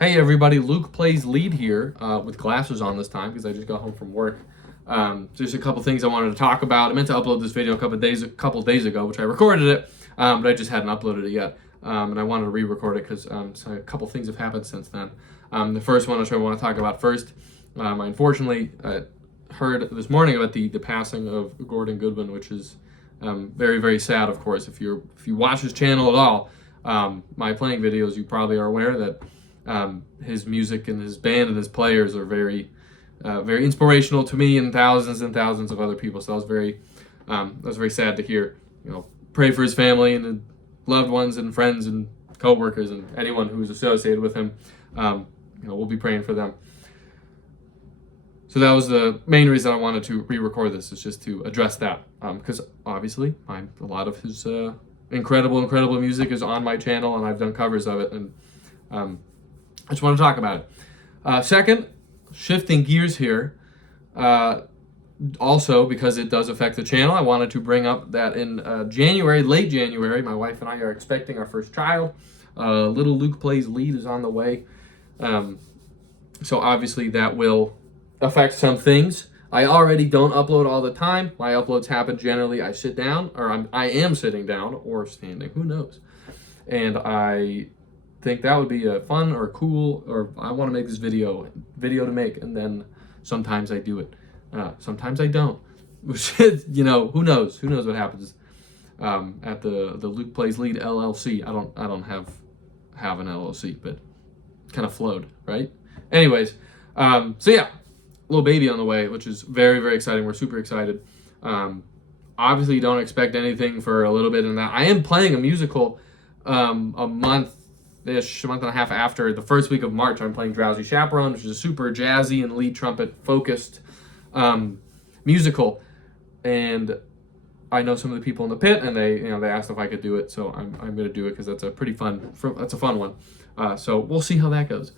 Hey everybody, Luke plays lead here with glasses on this time because I just got home from work. Just a couple things I wanted to talk about. I meant to upload this video a couple days ago, which I recorded it, but I just hadn't uploaded it yet. And I wanted to re-record it because so a couple things have happened since then. The first one, which I want to talk about first, I unfortunately heard this morning about the passing of Gordon Goodwin, which is very, very sad. Of course, if you watch his channel at all, my playing videos, you probably are aware that his music and his band and his players are very, very inspirational to me and thousands of other people. So that was very sad to hear. Pray for his family and loved ones and friends and coworkers and anyone who's associated with him. We'll be praying for them. So that was the main reason I wanted to re-record this, is just to address that, because obviously a lot of his incredible music is on my channel, and I've done covers of it, and I just want to talk about it. Second, shifting gears here, also because it does affect the channel, I wanted to bring up that in late January, my wife and I are expecting our first child. Little Luke Plays Lead is on the way. So obviously that will affect some things. I already don't upload all the time. My uploads happen generally, I sit down, or I am sitting down or standing, who knows. And I think that would be a fun or cool, or I want to make this video to make, and then sometimes I do it. Sometimes I don't. Which is, who knows what happens at the Luke Plays Lead LLC. I don't have an LLC, but kind of flowed, right? Anyways, so yeah, little baby on the way, which is very, very exciting. We're super excited. Obviously, don't expect anything for a little bit in that. I am playing a musical a month and a half after the first week of March. I'm playing Drowsy Chaperone, which is a super jazzy and lead trumpet focused musical. And I know some of the people in the pit, and they asked if I could do it, so I'm going to do it because that's a fun one. So we'll see how that goes.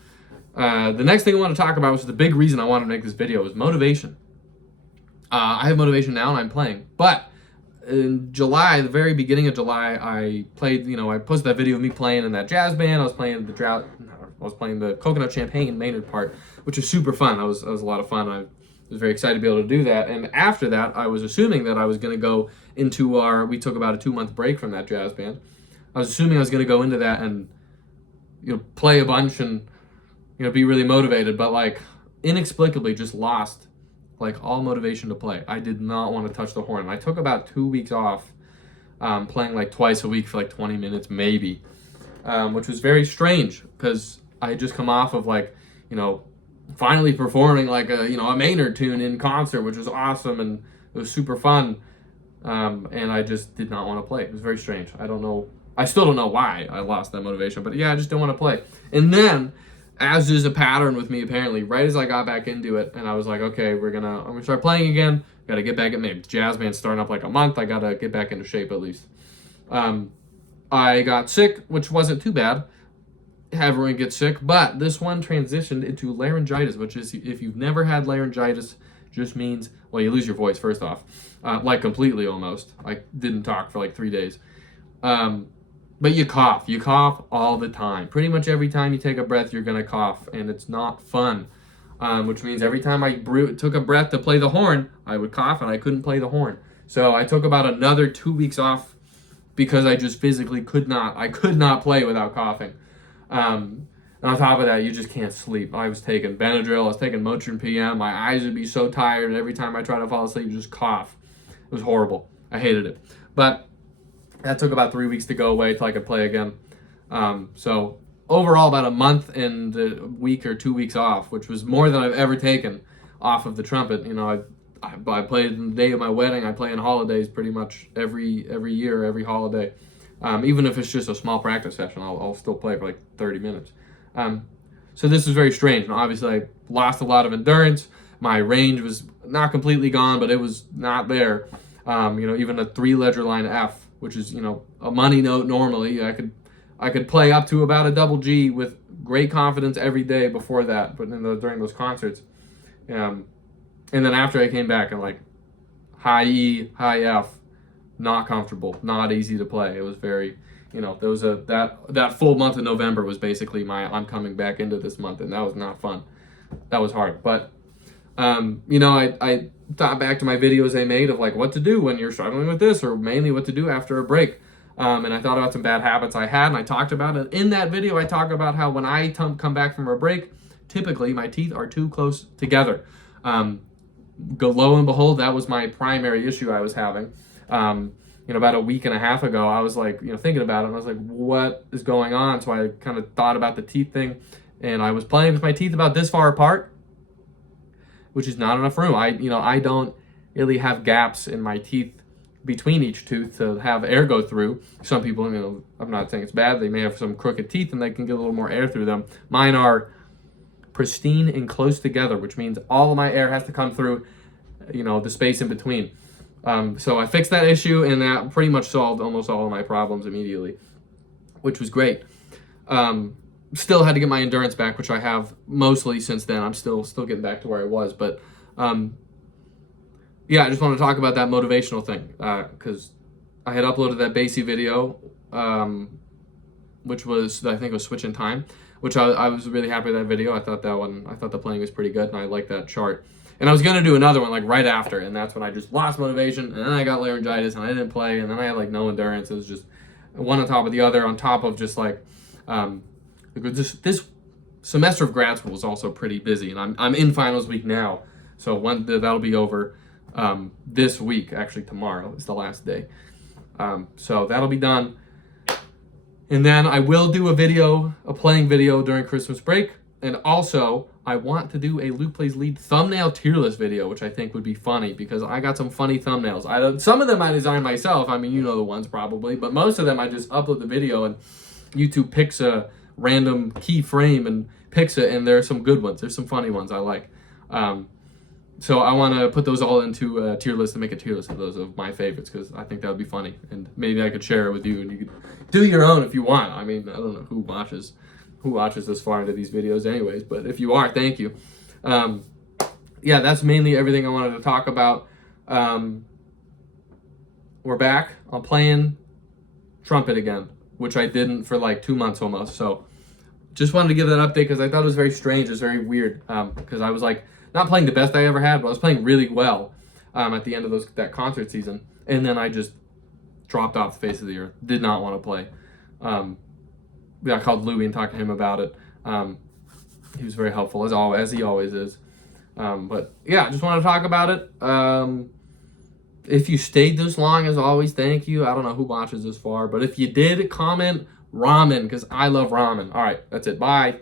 The next thing I want to talk about, which is the big reason I want to make this video, is motivation. I have motivation now and I'm playing, but in July, the very beginning of July, I played, I posted that video of me playing in that jazz band. I was playing the Coconut Champagne Maynard part, which was super fun. That was a lot of fun. I was very excited to be able to do that. And after that, I was assuming that I was going to go into we took about a 2-month break from that jazz band. I was assuming I was going to go into that and, play a bunch and, be really motivated, but inexplicably just lost all motivation to play. I did not want to touch the horn. I took about 2 weeks off, playing twice a week for 20 minutes maybe, which was very strange because I had just come off of finally performing a Maynard tune in concert, which was awesome and it was super fun. And I just did not want to play. It was very strange. I still don't know why I lost that motivation, but yeah, I just don't want to play. And then, as is a pattern with me, apparently, right as I got back into it, and I was like, okay, I'm gonna start playing again. Got to get back at maybe the jazz band's starting up a month. I gotta get back into shape at least. I got sick, which wasn't too bad. Everyone gets sick, but this one transitioned into laryngitis, which is, if you've never had laryngitis, just means, well, you lose your voice first off, completely almost. I didn't talk for 3 days. But you cough all the time. Pretty much every time you take a breath, you're going to cough, and it's not fun. Which means every time I took a breath to play the horn, I would cough, and I couldn't play the horn. So I took about another 2 weeks off because I just physically could not play without coughing. And on top of that, you just can't sleep. I was taking Benadryl, I was taking Motrin PM, my eyes would be so tired, and every time I tried to fall asleep, you just cough. It was horrible. I hated it. But that took about 3 weeks to go away till I could play again. So overall, about a month and a week or 2 weeks off, which was more than I've ever taken off of the trumpet. I played on the day of my wedding. I play on holidays pretty much every year, every holiday. Even if it's just a small practice session, I'll still play for 30 minutes. So this was very strange. And obviously, I lost a lot of endurance. My range was not completely gone, but it was not there. Even a 3-ledger line F, which is, a money note normally. I could play up to about a double G with great confidence every day before that, but during those concerts. And then after I came back, and high E, high F, not comfortable, not easy to play. It was very, you know, there was that full month of November was basically I'm coming back into this month, and that was not fun. That was hard. But you know, I thought back to my videos I made of like what to do when you're struggling with this, or mainly what to do after a break. And I thought about some bad habits I had, and I talked about it. In that video, I talk about how when I come back from a break, typically my teeth are too close together. Lo and behold, that was my primary issue I was having. You know, about a week and a half ago, I was like, you know, thinking about it, and I was like, what is going on? So I kind of thought about the teeth thing, and I was playing with my teeth about this far apart, which is not enough room. I don't really have gaps in my teeth between each tooth to have air go through. Some people, you know, I'm not saying it's bad, they may have some crooked teeth and they can get a little more air through them. Mine are pristine and close together, which means all of my air has to come through, you know, the space in between. So I fixed that issue, and that pretty much solved almost all of my problems immediately, which was great. Still had to get my endurance back, which I have mostly since then. I'm still getting back to where I was, but yeah, I just want to talk about that motivational thing, because I had uploaded that Basie video, which was, I think it was Switch in Time, which I was really happy with that video. I thought the playing was pretty good, and I liked that chart. And I was going to do another one like right after, and that's when I just lost motivation, and then I got laryngitis, and I didn't play, and then I had like no endurance. It was just one on top of the other, on top of just like, this semester of grad school is also pretty busy, and I'm in finals week now, so that'll be over this week. Actually, tomorrow is the last day, so that'll be done. And then I will do a playing video during Christmas break. And also, I want to do a Luke Plays Lead thumbnail tier list video, which I think would be funny, because I got some funny thumbnails. Some of them I designed myself. I mean, you know the ones probably. But most of them I just upload the video, and YouTube picks a random keyframe and picks it. And there are some good ones. There's some funny ones I like. So I want to put those all into a tier list and make a tier list of those of my favorites, because I think that would be funny. And maybe I could share it with you, and you could do your own if you want. I mean, I don't know who watches this far into these videos anyways, but if you are, thank you. Yeah, that's mainly everything I wanted to talk about. We're back. I'm playing trumpet again, which I didn't for like 2 months almost. So just wanted to give that update, because I thought it was very strange. It was very weird, because I was like not playing the best I ever had, but I was playing really well at the end of that concert season. And then I just dropped off the face of the earth. Did not want to play. I called Louie and talked to him about it. He was very helpful, as he always is. But yeah, just want to talk about it. If you stayed this long, as always, thank you. I don't know who watches this far, but if you did, comment ramen, because I love ramen. All right, that's it. Bye.